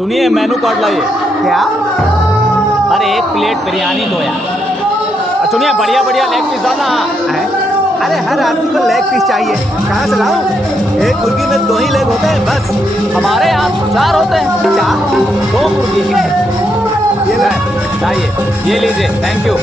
सुनिए menu card लाइए। क्या? अरे 1 प्लेट बिरयानी दो यार। सुनिए बढ़िया बढ़िया लेग पीस डालना। है? अरे हर आदमी को लेग पीस चाहिए, कहाँ से लाऊं? एक मुर्गी में 2 ही लेग होते हैं बस। हमारे यहाँ 4 होते हैं। 4? 2 मुर्गी के। ये ले। लाइए, ये लीजिए, थैंक यू।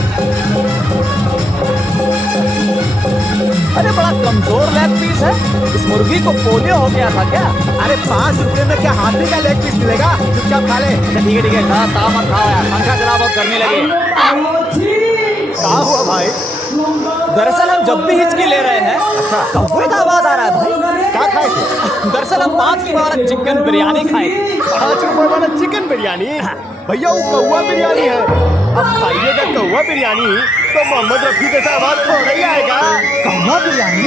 अरे बड़ा कमजोर लेग पीस है। इस मुर्गी को पोलियो हो गया था क्या? अरे 5 रुपए में क्या हाथी का लेग पीस मिलेगा? चुपचाप खा ले। ठीक है ताव मत खाओ यार, पंखा चलाओ, बहुत गर्मी लगी। कहाँ हुआ भाई? दरअसल हम जब भी हिचकी ले रहे हैं, अच्छा। कौवे का आवाज आ रहा है भाई। क्या खाए थे? दरअसल हम 5 रुपए वाला चिकन बिरयानी खाए। 5 रुपए वाला चिकन बिरयानी? भैया वो कौवा बिरयानी है। अब खाइएगा कौवा बिरयानी तो मोहम्मद रफी जैसा आवाज थोड़ा ही आएगा। कौवा बिरयानी?